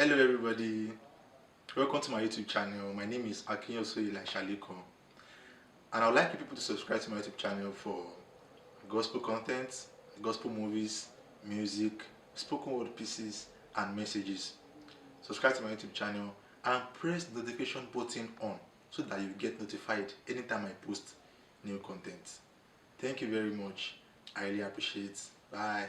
Hello everybody, welcome to my YouTube channel. My name is Akinyosoye Shaliko, and I would like you people to subscribe to my YouTube channel for gospel content, gospel movies, music, spoken word pieces and messages. Subscribe to my YouTube channel and press the notification button on so that you get notified anytime I post new content. Thank you very much. I really appreciate it. Bye.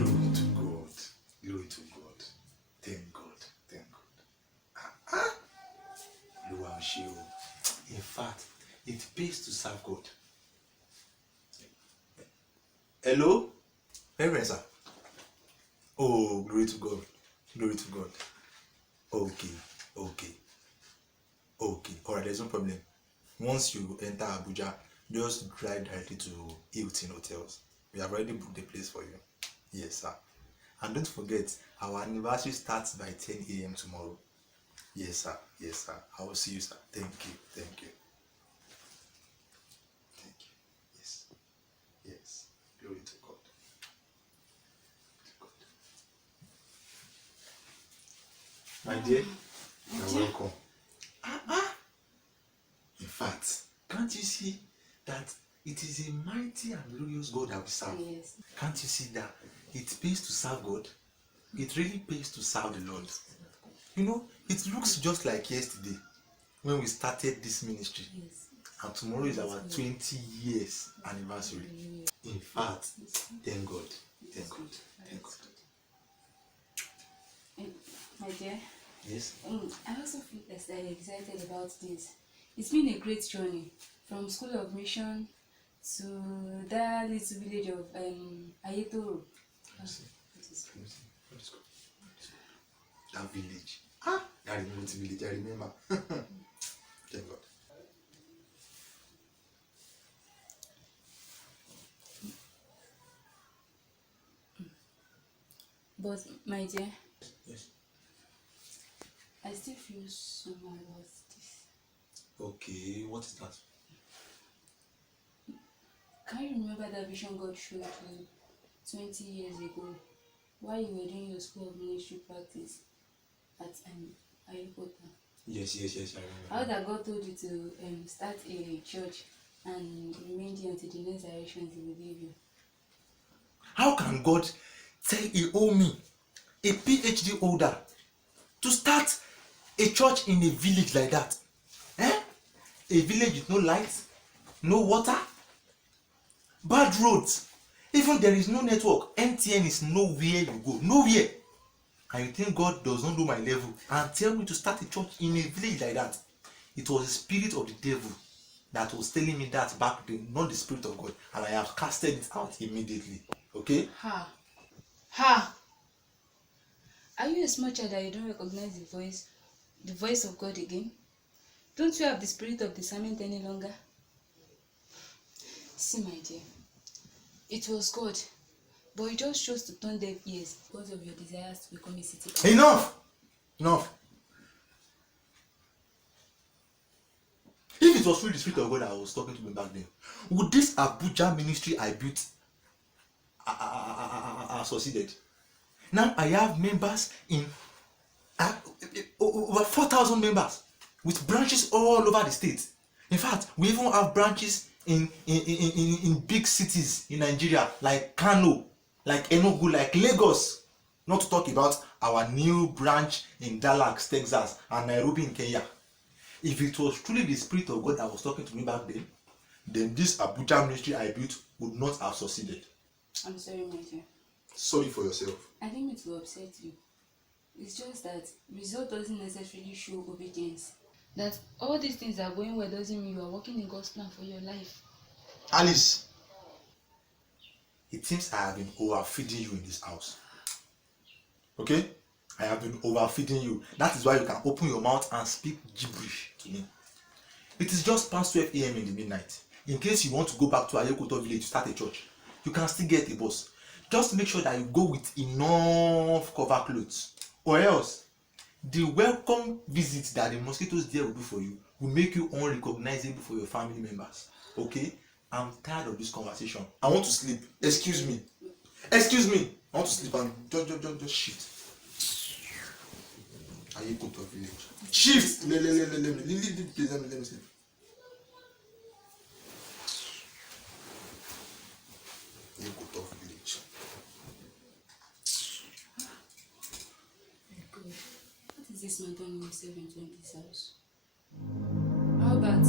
Glory to God. Glory to God. Thank God. Thank God. Olúwa o ṣé o. In fact, it pays to serve God. Hello? Reverend sir. Oh, glory to God. Glory to God. Okay. Okay. Okay. Alright, there's no problem. Once you enter Abuja, just drive directly to Hilton Hotels. We have already booked the place for you. Yes, sir. And don't forget, our anniversary starts by 10 a.m. tomorrow. Yes, sir. Yes, sir. I will see you, sir. Thank you. Thank you. Thank you. Yes. Yes. Glory to God. To God. My dear, you're welcome. In fact, can't you see that it is a mighty and glorious God that we serve? Yes. Can't you see that it pays to serve God? It really pays to serve the Lord. You know, it looks just like yesterday when we started this ministry. Yes. And tomorrow is our 20 years anniversary. In fact, thank God. Thank God. Thank God. My dear, Yes. I also feel excited about this. It's been a great journey from School of Mission to that little village of Ayetoro. That village. That remote village, I remember. Thank God. But my dear, Yes. I still feel somehow about this. Okay, what is that? Can you remember that vision God showed you 20 years ago while you were doing your School of Ministry practice at Ayetoro? Yes, I remember. How that God told you to start a church and remain there until the next directions He will give you. How can God tell a homie, a PhD holder, to start a church in a village like that? A village with no lights, no water, bad roads, even there is no network. MTN is nowhere you go, nowhere. And you think God does not know my level and tell me to start a church in a village like that? It was the spirit of the devil that was telling me that back then, not the spirit of God, and I have casted it out immediately. Okay? Ha! Ha! Are you a small child that you don't recognize the voice of God again? Don't you have the spirit of discernment any longer? See, my dear, it was God, but you just chose to turn deaf ears because of your desires to become a city. Enough! Enough! If it was through the spirit of God that was talking to me back then, would this Abuja ministry I built succeeded? Now I have members in over 4,000 members with branches all over the state. In fact, we even have branches in big cities in Nigeria like Kano, like Enugu, like Lagos. Not to talk about our new branch in Dallas, Texas, and Nairobi in Kenya. If it was truly the spirit of God that was talking to me back then this Abuja ministry I built would not have succeeded. I'm sorry, my dear. Sorry for yourself. I didn't mean to upset you. It's just that result doesn't necessarily show obedience. That all these things are going well doesn't mean you are working in God's plan for your life. Alice, it seems I have been overfeeding you in this house. Okay? I have been overfeeding you. That is why you can open your mouth and speak gibberish to me. It is just past 12 a.m. in the midnight. In case you want to go back to Ayekoto village to start a church, you can still get a bus. Just make sure that you go with enough cover clothes, or else the welcome visit that the mosquitoes there will do for you will make you unrecognizable for your family members. Okay? I'm tired of this conversation. I want to sleep. Excuse me. Excuse me. I want to sleep and just shift. Ayekoto village. Shift. Leave the place. Let me sleep. Ayekoto village. God, what is this man doing himself into in this house? How about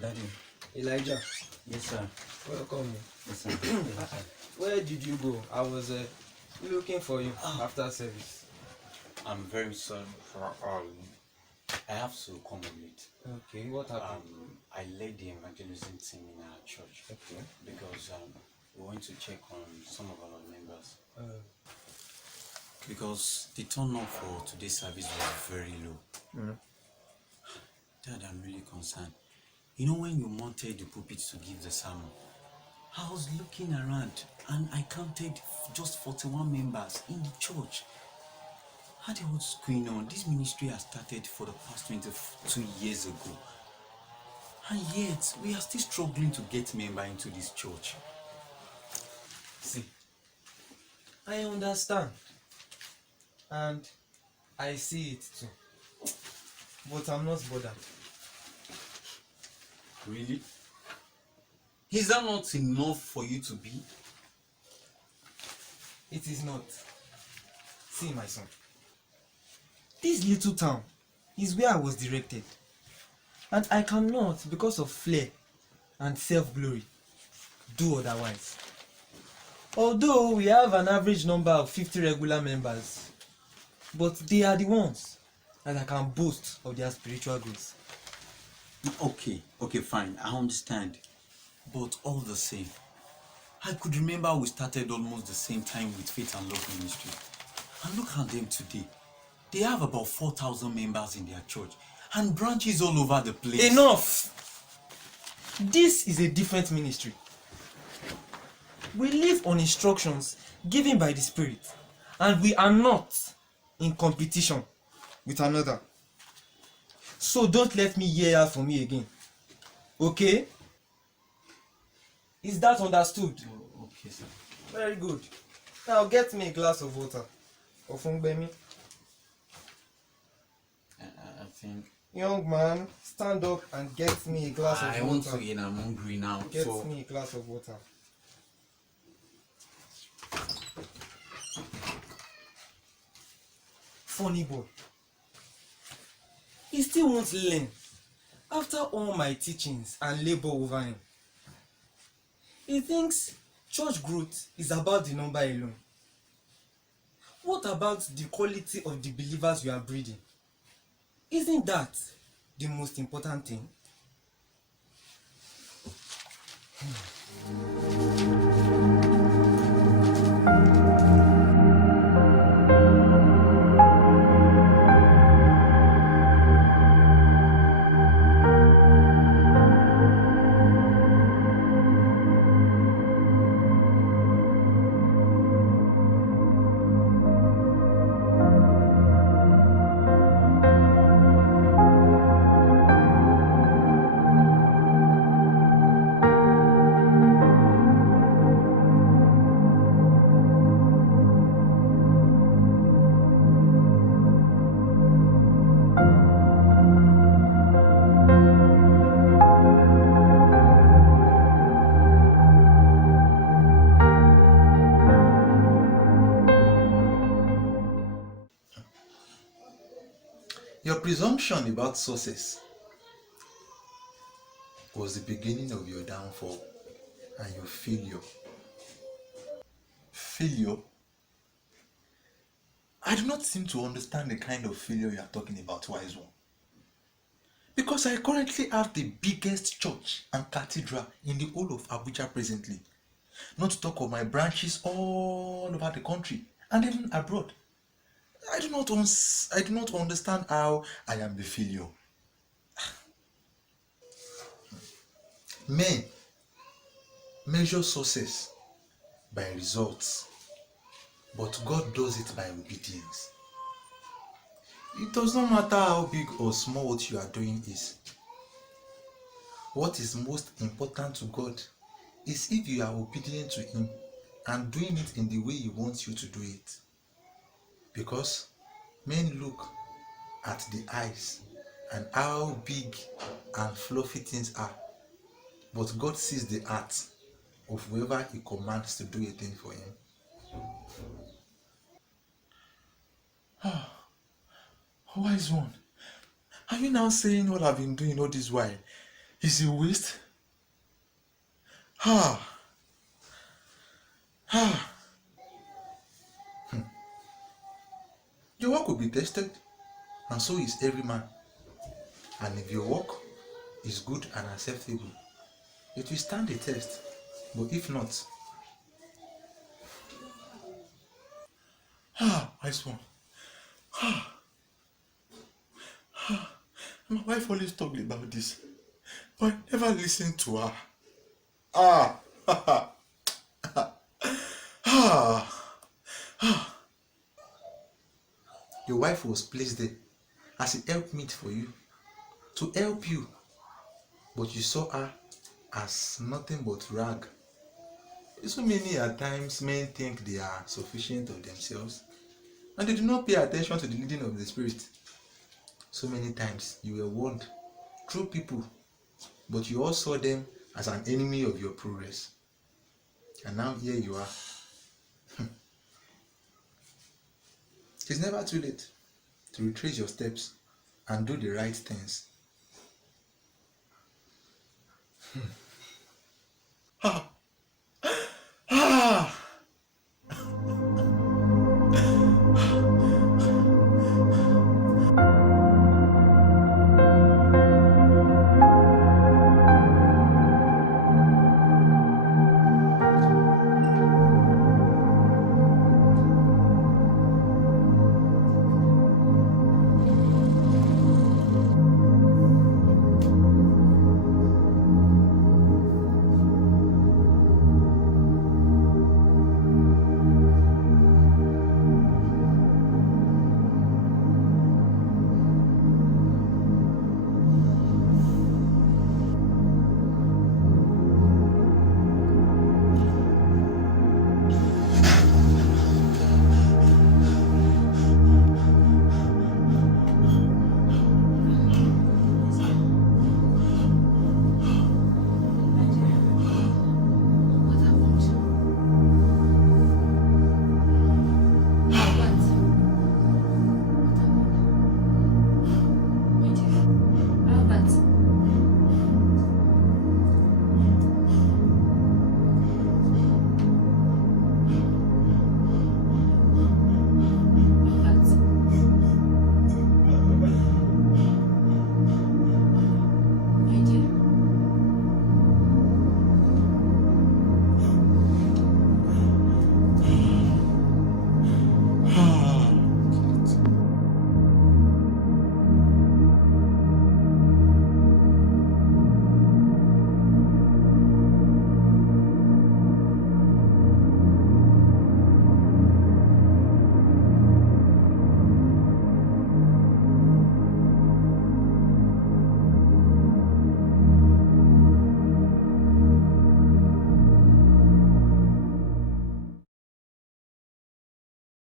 Daddy. Elijah, Yes, sir. welcome. Yes, sir. Yes, sir. Where did you go? I was looking for you after service. I'm very sorry for all. I have to come late. Okay, what happened? I led the evangelism team in our church. Okay. Because we went to check on some of our members. Uh, Because the turnout for today's service was very low. Dad, I'm really concerned. You know, when you mounted the pulpit to give the sermon, I was looking around and I counted just 41 members in the church. How the what's going on? This ministry has started for the past 22 years ago. And yet, we are still struggling to get members into this church. see, I understand. And I see it too. But I'm not bothered. Really? Is that not enough for you to be? It is not. See, my son. This little town is where I was directed. And I cannot, because of flair and self-glory, do otherwise. Although we have an average number of 50 regular members, but they are the ones that I can boast of their spiritual grace. Okay, fine, I understand. But all the same, I could remember we started almost the same time with Faith and Love Ministry. And look at them today. They have about 4,000 members in their church and branches all over the place. Enough! This is a different ministry. We live on instructions given by the Spirit, and we are not in competition with another. So don't let me hear out from you again. Okay? Is that understood? Oh, okay, sir. Very good. Now get me a glass of water. Ofungbemi. I think Young man, stand up and get me a glass of water. I want to eat. I'm hungry now. Get So me a glass of water. Funny boy. He still won't learn after all my teachings and labor over him. He thinks church growth is about the number alone. What about the quality of the believers you are breeding? Isn't that the most important thing? Your presumption about success was the beginning of your downfall and your failure. Failure? I do not seem to understand the kind of failure you are talking about, wise one. Because I currently have the biggest church and cathedral in the whole of Abuja presently. Not to talk of my branches all over the country and even abroad. I do not understand how I am the failure. Men measure success by results, but God does it by obedience. It does not matter how big or small what you are doing is. What is most important to God is if you are obedient to Him and doing it in the way He wants you to do it. Because men look at the eyes and how big and fluffy things are, but God sees the heart of whoever He commands to do a thing for Him. Wise one, are you now saying all I've been doing all this while is a waste? Your work will be tested, and so is every man. And if your work is good and acceptable, it will stand the test. But if not, wise one. My wife always talked about this, but I never listened to her. Your wife was placed there as a helpmeet for you, to help you, but you saw her as nothing but rag. So many at times men think they are sufficient of themselves, and they did not pay attention to the leading of the Spirit. So many times you were warned through people, but you all saw them as an enemy of your progress. And now here you are. It's never too late to retrace your steps and do the right things.